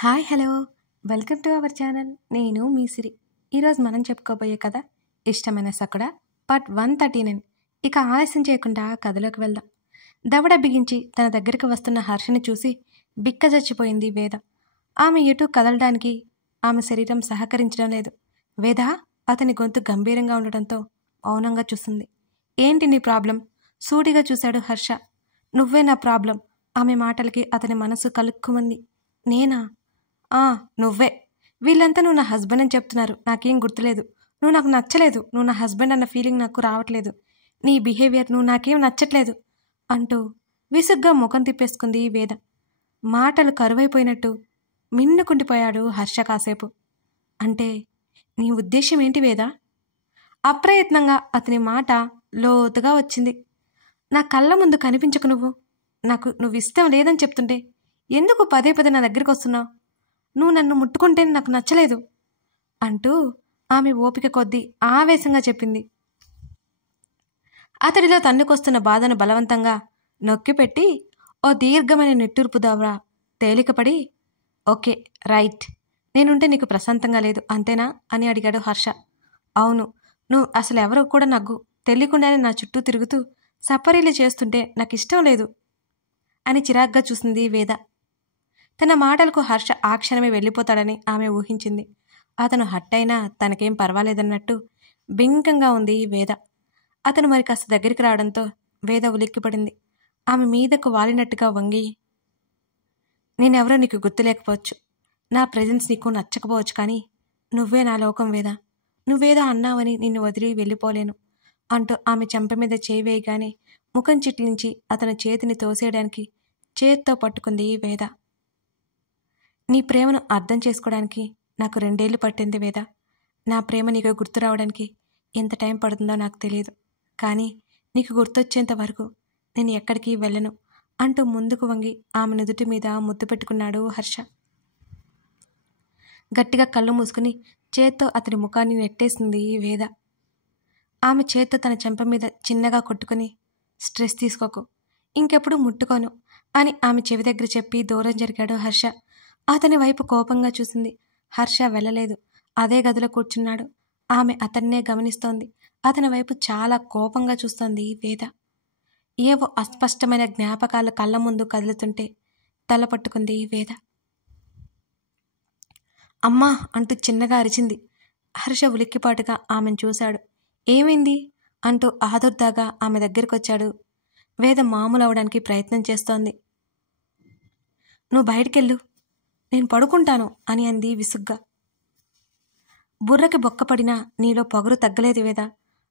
Hi hello welcome to our channel. నేను మీ సిరి. ఈరోజు మనం చెప్పుకోబోయే కథ ఇష్టమైన సకుడ పార్ట్ 139. ఇక ఆలస్యం చేయకుండా కథలోకి వెళ్దాం. దవడ బిగించి తన దగ్గరికి వస్తున్న హర్షని చూసి బిక్క చచ్చిపోయింది వేద. ఆమె ఎటు కదలడానికి ఆమె శరీరం సహకరించడం లేదు. వేద అతని గొంతు గంభీరంగా ఉండటంతో మౌనంగా చూస్తుంది. ఏంటి నీ ప్రాబ్లం? సూటిగా చూశాడు హర్ష. నువ్వే నా ప్రాబ్లం. ఆమె మాటలకి అతని మనసు కలుక్కుమంది. నేనా? నువ్వే. వీళ్ళంతా నువ్వు నా హస్బెండ్ అని చెప్తున్నారు. నాకేం గుర్తులేదు. నువ్వు నాకు నచ్చలేదు. నువ్వు నా హస్బెండ్ అన్న ఫీలింగ్ నాకు రావట్లేదు. నీ బిహేవియర్ నువ్వు నాకేం నచ్చట్లేదు అంటూ విసుగ్గా ముఖం తిప్పేసుకుంది వేద. మాటలు కరువైపోయినట్టు మిన్నుకుండిపోయాడు హర్ష కాసేపు. అంటే నీ ఉద్దేశం ఏంటి వేద? అప్రయత్నంగా అతని మాట లోతుగా వచ్చింది. నా కళ్ళ ముందు కనిపించకు నువ్వు. నాకు నువ్వు ఇష్టం లేదని చెప్తుంటే ఎందుకు పదే పదే నా దగ్గరికి వస్తున్నావు? నువ్వు నన్ను ముట్టుకుంటే నాకు నచ్చలేదు అంటూ ఆమె ఓపిక కొద్దీ ఆవేశంగా చెప్పింది. అతడిలో తన్నుకొస్తున్న బాధను బలవంతంగా నొక్కిపెట్టి ఓ దీర్ఘమైన నిట్టూర్పు ద్వారా తేలికపడి, ఓకే రైట్, నేనుంటే నీకు ప్రశాంతంగా లేదు అంతేనా అని అడిగాడు హర్ష. అవును, నువ్వు అసలు ఎవరో కూడా నాకు తెలియకుండానే నా చుట్టూ తిరుగుతూ సపరీలు చేస్తుంటే నాకు ఇష్టం లేదు అని చిరాగ్గా చూసింది వేద. తన మాటలకు హర్ష ఆ క్షణమే వెళ్ళిపోతాడని ఆమె ఊహించింది. అతను హట్టయినా తనకేం పర్వాలేదన్నట్టు బింకంగా ఉంది వేద. అతను మరి కాస్త దగ్గరికి రావడంతో వేద ఉలిక్కిపడింది. ఆమె మీదకు వాలినట్టుగా వంగి, నేనెవరో నీకు గుర్తు లేకపోవచ్చు, నా ప్రెజెన్స్ నీకు నచ్చకపోవచ్చు, కానీ నువ్వే నా లోకం వేద. నువ్వేదో అన్నావని నిన్ను వదిలి వెళ్ళిపోలేను అంటూ ఆమె చెంప మీద చేయి వేయగానే ముఖం చిట్లించి అతని చేతిని తోసేయడానికి చేత్తో పట్టుకుంది వేద. నీ ప్రేమను అర్థం చేసుకోవడానికి నాకు 2 ఏళ్ళు పట్టింది వేద. నా ప్రేమ నీకు గుర్తు రావడానికి ఎంత టైం పడుతుందో నాకు తెలియదు, కానీ నీకు గుర్తొచ్చేంత వరకు నేను ఎక్కడికి వెళ్ళను అంటూ ముందుకు వంగి ఆమె నుదుటి మీద ముద్దు పెట్టుకున్నాడు హర్ష. గట్టిగా కళ్ళు మూసుకుని చేత్తో అతని ముఖాన్ని నెట్టేసింది వేద. ఆమె చేత్తో తన చెంప మీద చిన్నగా కొట్టుకుని, స్ట్రెస్ తీసుకోకు, ఇంకెప్పుడు ముట్టుకోను అని ఆమె చెవి దగ్గర చెప్పి దూరం జరిగాడు హర్ష. అతని వైపు కోపంగా చూసింది. హర్ష వెళ్ళలేదు, అదే గదిలో కూర్చున్నాడు. ఆమె అతన్నే గమనిస్తోంది. అతని వైపు చాలా కోపంగా చూస్తోంది వేద. ఏవో అస్పష్టమైన జ్ఞాపకాలు కళ్ళ ముందు కదులుతుంటే తల పట్టుకుంది వేద. అమ్మా అంటూ చిన్నగా అరిచింది. హర్ష ఉలిక్కిపాటుగా ఆమెను చూశాడు. ఏమైంది అంటూ ఆదుర్దాగా ఆమె దగ్గరికొచ్చాడు. వేద మామూలు అవడానికి ప్రయత్నం చేస్తోంది. నువ్వు బయటికెళ్ళు, నేను పడుకుంటాను అని అంది విసుగ్గా. బుర్రకి బొక్కపడినా నీలో పొగరు తగ్గలేదు వేద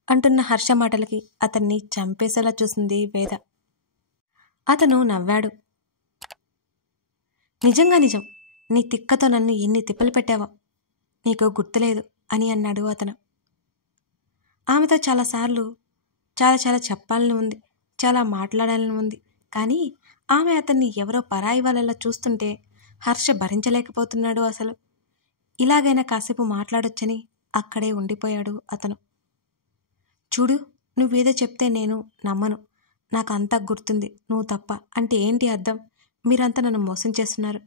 అంటున్న హర్ష మాటలకి అతన్ని చంపేసేలా చూసింది వేద. అతను నవ్వాడు. నిజంగా నిజం, నీ తిక్కతో నన్ను ఎన్ని తిప్పలు పెట్టావో నీకు గుర్తులేదు అని అన్నాడు అతను. ఆమెతో చాలాసార్లు చాలా చెప్పాలని ఉంది, చాలా మాట్లాడాలని ఉంది, కానీ ఆమె అతన్ని ఎవరో పరాయి వాళ్ళలా చూస్తుంటే హర్ష భరించలేకపోతున్నాడు. అసలు ఇలాగైనా కాసేపు మాట్లాడొచ్చని అక్కడే ఉండిపోయాడు అతను. చూడు, నువ్వేదో చెప్తే నేను నమ్మను. నాకు అంతా గుర్తుంది, నువ్వు తప్ప. అంటే ఏంటి అర్థం? మీరంతా నన్ను మోసం చేస్తున్నారు.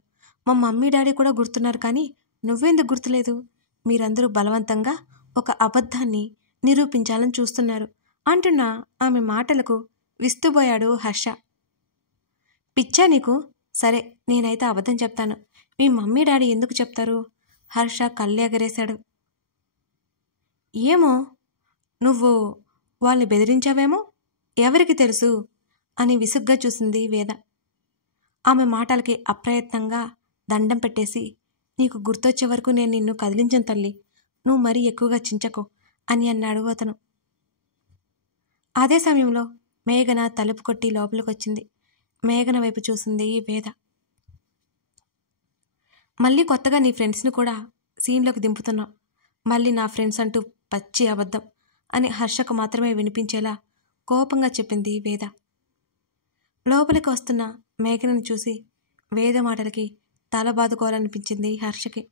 మా మమ్మీ డాడీ కూడా గుర్తున్నారు, కానీ నువ్వెందుకు గుర్తులేదు? మీరందరూ బలవంతంగా ఒక అబద్ధాన్ని నిరూపించాలని చూస్తున్నారు అంటున్న ఆమె మాటలకు విస్తుపోయాడు హర్ష. పిచ్చా నీకు? సరే, నేనైతే అబద్ధం చెప్తాను. మీ మమ్మీ డాడీ ఎందుకు చెప్తారు? హర్ష కళ్ళెగరేశాడు. ఏమో, నువ్వు వాళ్ళని బెదిరించావేమో, ఎవరికి తెలుసు అని విసుగ్గా చూసింది వేద. ఆమె మాటలకి అప్రయత్నంగా దండం పెట్టేసి, నీకు గుర్తొచ్చే వరకు నేను నిన్ను కదిలించను తల్లి, నువ్వు మరీ ఎక్కువగా చించకు అని అన్నాడు అతను. అదే సమయంలో మేఘన తలుపు కొట్టి లోపలికొచ్చింది. మేఘన వైపు చూసింది వేద. మళ్ళీ కొత్తగా నీ ఫ్రెండ్స్ని కూడా సీన్లోకి దింపుతున్నావు. మళ్ళీ నా ఫ్రెండ్స్ అంటూ పచ్చి అబద్ధం అని హర్షకు మాత్రమే వినిపించేలా కోపంగా చెప్పింది వేద. లోపలికి వస్తున్న మేఘనను చూసి వేద మాటలకి తల బాదుకోవాలనిపించింది హర్షకి.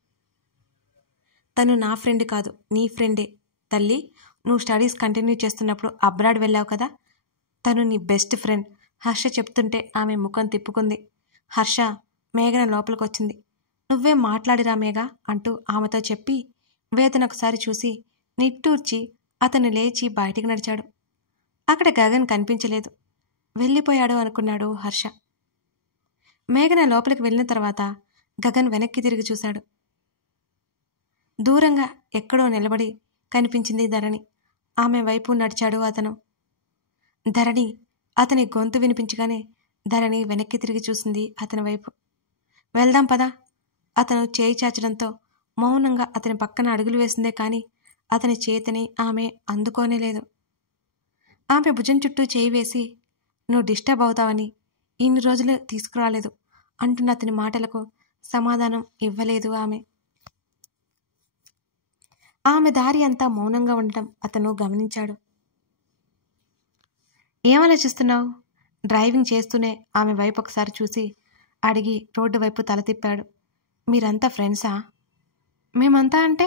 తను నా ఫ్రెండ్ కాదు, నీ ఫ్రెండే తల్లి. నువ్వు స్టడీస్ కంటిన్యూ చేస్తున్నప్పుడు అబ్రాడ్ వెళ్ళావు కదా, తను నీ బెస్ట్ ఫ్రెండ్. హర్ష చెప్తుంటే ఆమె ముఖం తిప్పుకుంది. హర్ష, మేఘన లోపలికి వచ్చింది. నువ్వే మాట్లాడిరా మేఘ అంటూ ఆమెతో చెప్పి వేదను ఒకసారి చూసి నిట్టూర్చి అతను లేచి బయటికి నడిచాడు. అక్కడ గగన్ కనిపించలేదు. వెళ్ళిపోయాడు అనుకున్నాడు హర్ష. మేఘన లోపలికి వెళ్ళిన తర్వాత గగన్ వెనక్కి తిరిగి చూశాడు. దూరంగా ఎక్కడో నిలబడి కనిపించింది ధరణి. ఆమె వైపు నడిచాడు అతను. ధరణి అతని గొంతు వినిపించగానే ధరణి వెనక్కి తిరిగి చూసింది అతని వైపు. వెళ్దాం పదా. అతను చేయి చాచడంతో మౌనంగా అతని పక్కన అడుగులు వేసిందే కానీ అతని చేతిని ఆమె అందుకోనేలేదు. ఆమె భుజం చుట్టూ చేయి వేసి నువ్వు డిస్టర్బ్ అవుతావని ఇన్ని రోజులు తీసుకురాలేదు అంటున్న అతని మాటలకు సమాధానం ఇవ్వలేదు ఆమె. ఆమె దారి అంతా మౌనంగా ఉండటం అతను గమనించాడు. ఏమాలోచిస్తున్నావు? డ్రైవింగ్ చేస్తూనే ఆమె వైపు ఒకసారి చూసి అడిగి రోడ్డు వైపు తల తిప్పాడు. మీరంతా ఫ్రెండ్సా? మేమంతా అంటే?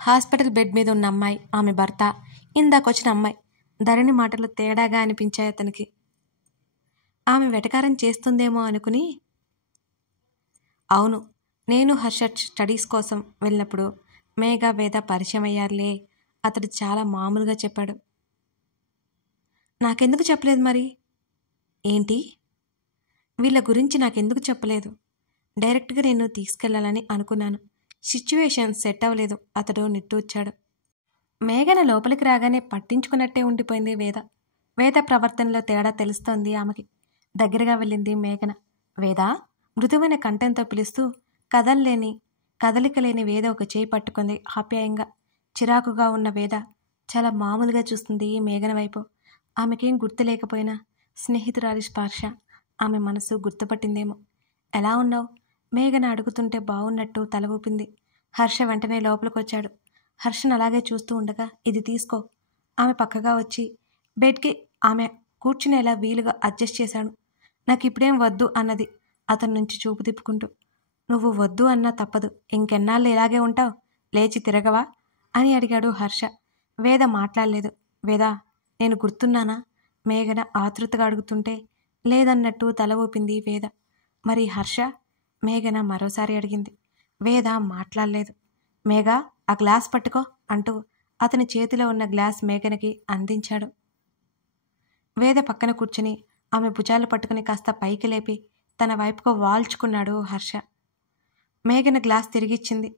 హాస్పిటల్ బెడ్ మీద ఉన్న అమ్మాయి, ఆమె భర్త, ఇందాకొచ్చిన అమ్మాయి. ధరణి మాటలు తేడాగా అనిపించాయి అతనికి. ఆమె వెటకారం చేస్తుందేమో అనుకుని, అవును, నేను హర్ష స్టడీస్ కోసం వెళ్ళినప్పుడు మేఘ వేద పరిచయం అయ్యారులే. అతడు చాలా మామూలుగా చెప్పాడు. నాకెందుకు చెప్పలేదు మరి? ఏంటి? వీళ్ళ గురించి నాకెందుకు చెప్పలేదు? డైరెక్ట్గా నేను తీసుకెళ్లాలని అనుకున్నాను. సిచ్యువేషన్ సెట్ అవ్వలేదు. అతడు నిట్టూర్చాడు. మేఘన లోపలికి రాగానే పట్టించుకున్నట్టే ఉండిపోయింది వేద. వేద ప్రవర్తనలో తేడా తెలుస్తోంది ఆమెకి. దగ్గరగా వెళ్ళింది మేఘన. వేద మృదువైన కంఠంతో పిలుస్తూ కదలిక లేని వేద ఒక చేయి పట్టుకుంది ఆప్యాయంగా. చిరాకుగా ఉన్న వేద చాలా మామూలుగా చూస్తుంది మేఘన వైపు. ఆమెకేం గుర్తు లేకపోయినా స్నేహితురాలి స్పర్శ ఆమె మనసు గుర్తుపట్టిందేమో. ఎలా ఉన్నావు? మేఘన అడుగుతుంటే బాగున్నట్టు తల ఊపింది. హర్ష వెంటనే లోపలికొచ్చాడు. హర్షను అలాగే చూస్తూ ఉండగా, ఇది తీసుకో. ఆమె పక్కగా వచ్చి బెడ్కి ఆమె కూర్చునేలా వీలుగా అడ్జస్ట్ చేశాడు. నాకు ఇప్పుడేం వద్దు అన్నది అతని నుంచి చూపు తిప్పుకుంటూ. నువ్వు వద్దు అన్నా తప్పదు. ఇంకెన్నాళ్ళు ఇలాగే ఉంటావు? లేచి తిరగవా అని అడిగాడు హర్ష. వేద మాట్లాడలేదు. వేదా, నేను గుర్తున్నానా? మేఘన ఆతృతగా అడుగుతుంటే లేదన్నట్టు తల ఊపింది వేద. మరి హర్ష? మేఘన మరోసారి అడిగింది. వేద మాట్లాడలేదు. మేఘ, ఆ గ్లాస్ పట్టుకో అంటూ అతని చేతిలో ఉన్న గ్లాస్ మేఘనకి అందించాడు. వేద పక్కన కూర్చుని ఆమె భుజాలు పట్టుకుని కాస్త పైకి లేపి తన వైపుకు వాల్చుకున్నాడు హర్ష. మేఘన గ్లాస్ తిరిగిచ్చింది.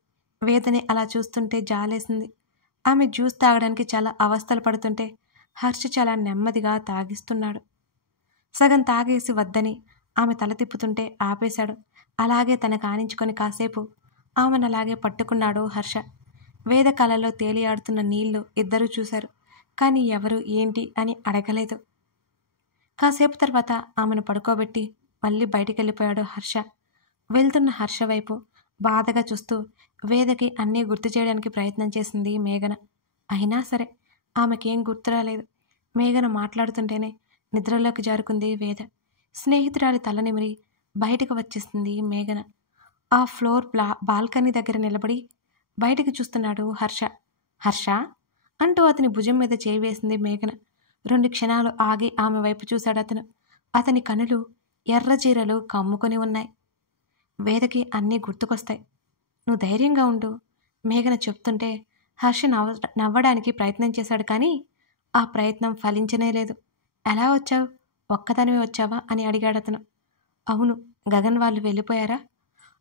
వేదని అలా చూస్తుంటే జాలేసింది. ఆమె జ్యూస్ తాగడానికి చాలా అవస్థలు పడుతుంటే హర్ష చాలా నెమ్మదిగా తాగిస్తున్నాడు. సగం తాగేసి వద్దని ఆమె తల తిప్పుతుంటే ఆపేశాడు. అలాగే తన కానించుకొని కాసేపు ఆమెను అలాగే పట్టుకున్నాడు హర్ష. వేద కళలో తేలియాడుతున్న నీళ్లు ఇద్దరూ చూశారు. కానీ ఎవరు ఏంటి అని అడగలేదు. కాసేపు తర్వాత ఆమెను పడుకోబెట్టి మళ్ళీ బయటికెళ్ళిపోయాడు హర్ష. వెళ్తున్న హర్ష వైపు బాధగా చూస్తూ వేదకి అన్నీ గుర్తు చేయడానికి ప్రయత్నం చేసింది మేఘన. అయినా సరే ఆమెకేం గుర్తు రాలేదు. మేఘన మాట్లాడుతుంటేనే నిద్రలోకి జారుకుంది వేద. స్నేహితురాలి తల నిమిరి బయటకు వచ్చేసింది మేఘన. ఆ ఫ్లోర్ బాల్కనీ దగ్గర నిలబడి బయటికి చూస్తున్నాడు హర్ష. హర్ష అంటూ అతని భుజం మీద చేయి వేసింది మేఘన. 2 క్షణాలు ఆగి ఆమె వైపు చూశాడు అతను. అతని కనులు ఎర్రచీరలు కమ్ముకొని ఉన్నాయి. వేదకి అన్నీ గుర్తుకొస్తాయి. నువ్వు ధైర్యంగా ఉండు మేఘన చెప్తుంటే హర్ష నవ్వడానికి ప్రయత్నం చేశాడు. కానీ ఆ ప్రయత్నం ఫలించనే లేదు. ఎలా వచ్చావు? ఒక్కదానివే వచ్చావా అని అడిగాడు అతను. అవును, గగన్ వాళ్ళు వెళ్ళిపోయారా?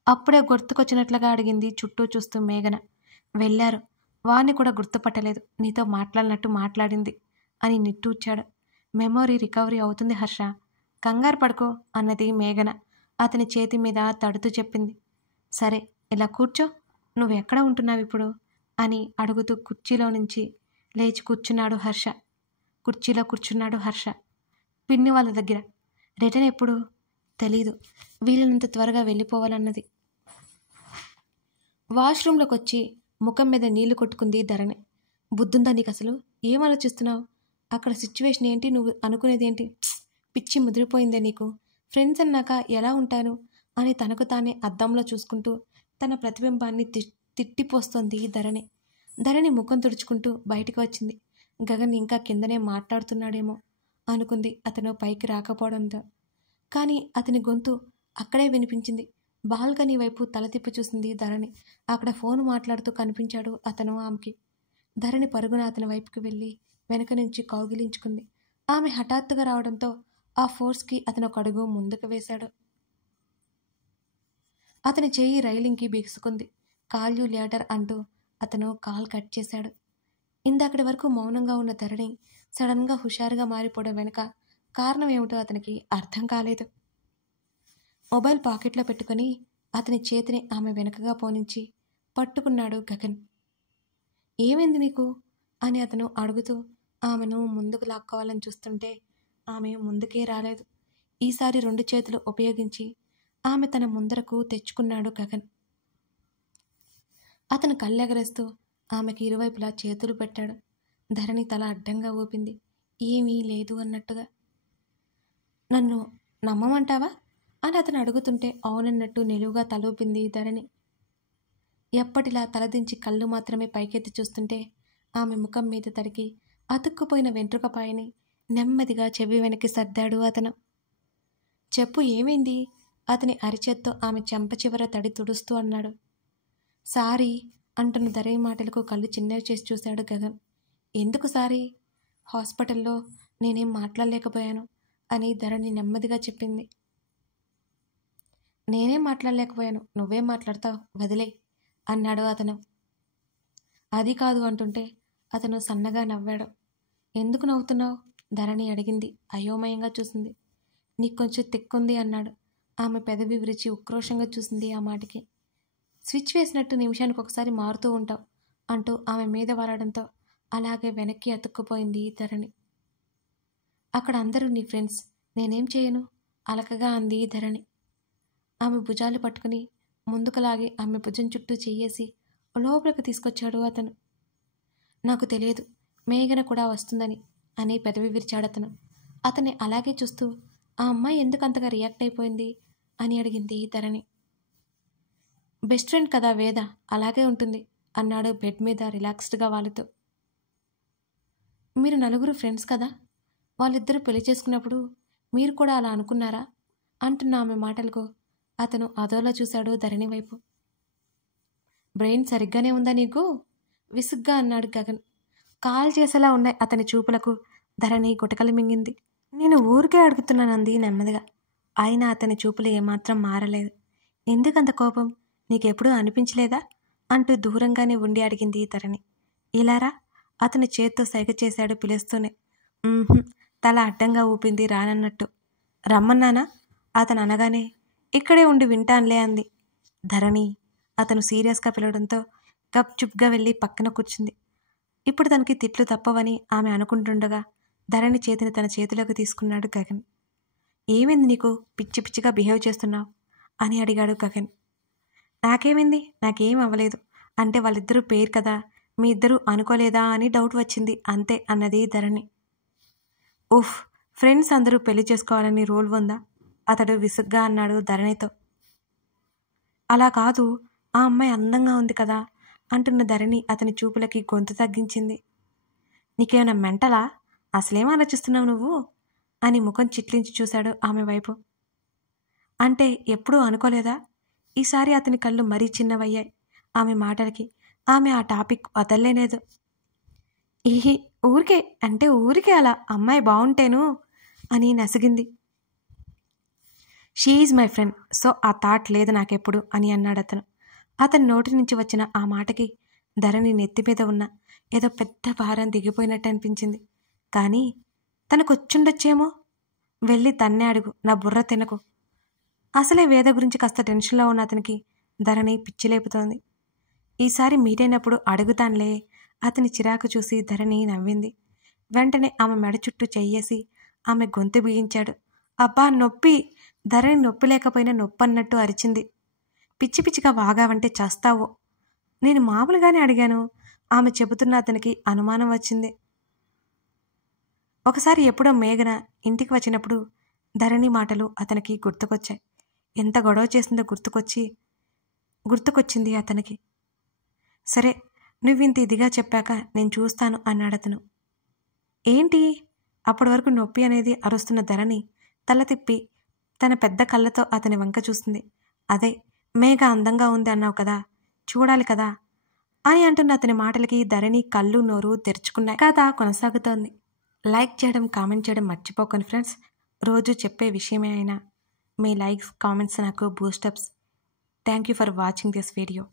అప్పుడే గుర్తుకొచ్చినట్లుగా అడిగింది చుట్టూ చూస్తూ మేఘన. వెళ్ళారు. వాణ్ణి కూడా గుర్తుపట్టలేదు. నీతో మాట్లాడినట్టు మాట్లాడింది అని నిట్టూర్చాడు. మెమొరీ రికవరీ అవుతుంది హర్ష, కంగారు పడుకో అన్నది మేఘన అతని చేతి మీద తడుతూ చెప్పింది. సరే ఇలా కూర్చో. నువ్వెక్కడ ఉంటున్నావు ఇప్పుడు అని అడుగుతూ కుర్చీలో నుంచి లేచి కూర్చున్నాడు హర్ష. కుర్చీలో కూర్చున్నాడు హర్ష. పిన్ని వాళ్ళ దగ్గర. రిటర్న్ ఎప్పుడు తెలీదు. వీలైనంత త్వరగా వెళ్ళిపోవాలన్నది. వాష్రూమ్లోకి వచ్చి ముఖం మీద నీళ్లు కొట్టుకుంది ధరణి. బుద్ధుందా నీకు అసలు? ఏం ఆలోచిస్తున్నావు? అక్కడ సిచ్యువేషన్ ఏంటి? నువ్వు అనుకునేదేంటి? పిచ్చి ముదిరిపోయిందే నీకు? ఫ్రెండ్స్ అన్నాక ఎలా ఉంటాను అని తనకు తానే అద్దంలో చూసుకుంటూ తన ప్రతిబింబాన్ని తిట్టిపోస్తోంది ధరణి. ధరణి ముఖం తుడుచుకుంటూ బయటకు వచ్చింది. గగన్ ఇంకా కిందనే మాట్లాడుతున్నాడేమో అనుకుంది అతను పైకి రాకపోవడంతో. కానీ అతని గొంతు అక్కడే వినిపించింది. బాల్కనీ వైపు తల తిప్పి చూసింది ధరణి. అక్కడ ఫోన్ మాట్లాడుతూ కనిపించాడు అతను ఆమెకి. ధరణి పరుగున అతని వైపుకి వెళ్ళి వెనక నుంచి కౌగిలించుకుంది. ఆమె హఠాత్తుగా రావడంతో ఆ ఫోర్స్కి అతను ఒక అడుగు ముందుకు వేశాడు. అతని చేయి రైలింగ్కి బిగుసుకుంది. కాల్ యూ లేటర్ అంటూ అతను కాల్ కట్ చేశాడు. ఇందాకటి వరకు మౌనంగా ఉన్న ధరణి సడన్గా హుషారుగా మారిపోవడం వెనుక కారణం ఏమిటో అతనికి అర్థం కాలేదు. మొబైల్ పాకెట్లో పెట్టుకుని అతని చేతిని ఆమె వెనుకగా పోనించి పట్టుకున్నాడు గగన్. ఏమైంది నీకు అని అతను అడుగుతూ ఆమెను ముందుకు లాక్కోవాలని చూస్తుంటే ఆమె ముందుకే రాలేదు. ఈసారి 2 చేతులు ఉపయోగించి ఆమె తన ముందరకు తెచ్చుకున్నాడు గగన్. అతను కళ్ళెగరేస్తూ ఆమెకి ఇరువైపులా చేతులు పెట్టాడు. ధరణి తల అడ్డంగా ఊపింది, ఏమీ లేదు అన్నట్టుగా. నన్ను నమ్మమంటావా అని అతను అడుగుతుంటే అవునన్నట్టు నిలువుగా తలూపింది ధరణి. ఎప్పటిలా తలదించి కళ్ళు మాత్రమే పైకెత్తి చూస్తుంటే ఆమె ముఖం మీద తడికి అతుక్కుపోయిన వెంట్రుకపాయని నెమ్మదిగా చెవి వెనక్కి సర్దాడు అతను. చెప్పు ఏమైంది? అతని అరిచేత్తో ఆమె చెంప చివర తడి తుడుస్తూ అన్నాడు. సారీ అంటున్న ధరణి మాటలకు కళ్ళు చిన్నవి చేసి చూశాడు గగన్. ఎందుకు సారీ? హాస్పిటల్లో నేనేం మాట్లాడలేకపోయాను అని ధరణి నెమ్మదిగా చెప్పింది. నేనేం మాట్లాడలేకపోయాను, నువ్వేం మాట్లాడతావు, వదిలే అన్నాడు అతను. అది కాదు అంటుంటే అతను సన్నగా నవ్వాడు. ఎందుకు నవ్వుతున్నావు? ధరణి అడిగింది. అయోమయంగా చూసింది. నీకు కొంచెం తిక్కుంది అన్నాడు. ఆమె పెదవి విరిచి ఉక్రోషంగా చూసింది ఆ మాటకి. స్విచ్ వేసినట్టు నిమిషానికి ఒకసారి మారుతూ ఉంటావు అంటూ ఆమె మీద వాలడంతో అలాగే వెనక్కి అతుక్కుపోయింది ధరణి. అక్కడ అందరూ నీ ఫ్రెండ్స్, నేనేం చేయను అలకగా అంది ధరణి. ఆమె భుజాలు పట్టుకుని ముందుకు లాగి ఆమె భుజం చుట్టూ చెయ్యేసి లోపలికి తీసుకొచ్చాడు అతను. నాకు తెలియదు మేఘన కూడా వస్తుందని అని పెదవి విరిచాడతను. అతన్ని అలాగే చూస్తూ ఆ అమ్మాయి ఎందుకు అంతగా రియాక్ట్ అయిపోయింది అని అడిగింది ధరణి. బెస్ట్ ఫ్రెండ్ కదా వేద, అలాగే ఉంటుంది అన్నాడు బెడ్ మీద రిలాక్స్డ్గా వాలుతూ. మీరు నలుగురు ఫ్రెండ్స్ కదా, వాళ్ళిద్దరూ పెళ్లి చేసుకున్నప్పుడు మీరు కూడా అలా అనుకున్నారా అంటున్న ఆమె మాటలకు అతను అదోలా చూశాడు ధరణి వైపు. బ్రెయిన్ సరిగ్గానే ఉందా నీకు? విసుగ్గా అన్నాడు గగన్. కాల్ చేసేలా ఉన్నాయి అతని చూపులకు. ధరణి గుటకలు మింగింది. నేను ఊరికే అడుగుతున్నానంది నెమ్మదిగా. అయినా అతని చూపులు ఏమాత్రం మారలేదు. ఎందుకంత కోపం, నీకెప్పుడూ అనిపించలేదా అంటూ దూరంగానే ఉండి అడిగింది ధరణి. ఇలారా అతని చేత్తో సైగ చేశాడు పిలుస్తూనే. తల అడ్డంగా ఊపింది రానన్నట్టు. రమ్మన్నానా అతను అనగానే ఇక్కడే ఉండి వింటాన్లే అంది ధరణి. అతను సీరియస్గా పిలవడంతో గప్చుప్గా వెళ్ళి పక్కన కూర్చుంది. ఇప్పుడు తనకి తిట్లు తప్పవని ఆమె అనుకుంటుండగా ధరణి చేతిని తన చేతిలోకి తీసుకున్నాడు గగన్. ఏమైంది నీకు, పిచ్చి పిచ్చిగా బిహేవ్ చేస్తున్నావు అని అడిగాడు గగన్. నాకేమైంది, నాకేం అవ్వలేదు అంటే వాళ్ళిద్దరూ పేరు కదా, మీ ఇద్దరూ అనుకోలేదా అని డౌట్ వచ్చింది అంతే అన్నది ధరణి. ఉఫ్, ఫ్రెండ్స్ అందరూ పెళ్లి చేసుకోవాలని రూల్ ఉందా అతడు విసుగ్గా అన్నాడు ధరణితో. అలా కాదు, ఆ అమ్మాయి అందంగా ఉంది కదా అంటున్న ధరణి అతని చూపులకి గొంతు తగ్గించింది. నీకేమైనా మెంటలా, అసలేం ఆలోచిస్తున్నావు నువ్వు అని ముఖం చిట్లించి చూశాడు ఆమె వైపు. అంటే ఎప్పుడూ అనుకోలేదా? ఈసారి అతని కళ్ళు మరీ చిన్నవయ్యాయి ఆమె మాటలకి. ఆమె ఆ టాపిక్ వదల్లేలేదు. ఈహి, ఊరికే అలా అమ్మాయి బాగుంటేను అని నసిగింది. She is my friend, so ఆ థాట్ లేదు నాకెప్పుడు అని అన్నాడు అతను. అతని నోటి నుంచి వచ్చిన ఆ మాటకి ధరణి నెత్తి మీద ఉన్న ఏదో పెద్ద భారం దిగిపోయినట్టు అనిపించింది. కానీ తనకొచ్చుండొచ్చేమో. వెళ్ళి తన్నే అడుగు, నా బుర్ర తినకు. అసలే వేద గురించి కాస్త టెన్షన్లో ఉన్న అతనికి ధరణి పిచ్చిలేపుతోంది. ఈసారి మీటైనప్పుడు అడుగుతాన్లే. అతని చిరాకు చూసి ధరణి నవ్వింది. వెంటనే ఆమె మెడ చుట్టూ చెయ్యేసి ఆమె గొంతు బిగించాడు. అబ్బా నొప్పి! ధరణి నొప్పి లేకపోయినా నొప్పన్నట్టు అరిచింది. పిచ్చి పిచ్చిగా వాగావంటే చస్తావు. నేను మామూలుగానే అడిగాను. ఆమె చెబుతున్న అతనికి అనుమానం వచ్చింది. ఒకసారి ఎప్పుడో మేఘన ఇంటికి వచ్చినప్పుడు ధరణి మాటలు అతనికి గుర్తుకొచ్చాయి. ఎంత గొడవ చేసిందో గుర్తుకొచ్చింది అతనికి. సరే, నువ్వింత ఇదిగా చెప్పాక నేను చూస్తాను అన్నాడతను. ఏంటి? అప్పటి వరకు నొప్పి అనేది అరుస్తున్న ధరణి తల తిప్పి తన పెద్ద కళ్ళతో అతని వంక చూసింది. అదే మేఘ అందంగా ఉంది అన్నావు కదా, చూడాలి కదా అని అంటున్న అతని మాటలకి ధరణి కళ్ళు నోరు తెరుచుకున్నాయి. కథ కొనసాగుతోంది. లైక్ చేయడం, కామెంట్ చేయడం మర్చిపోకండి ఫ్రెండ్స్. రోజు చెప్పే విషయమే అయినా మీ లైక్స్, కామెంట్స్ నాకు boost ups. Thank you for watching this video.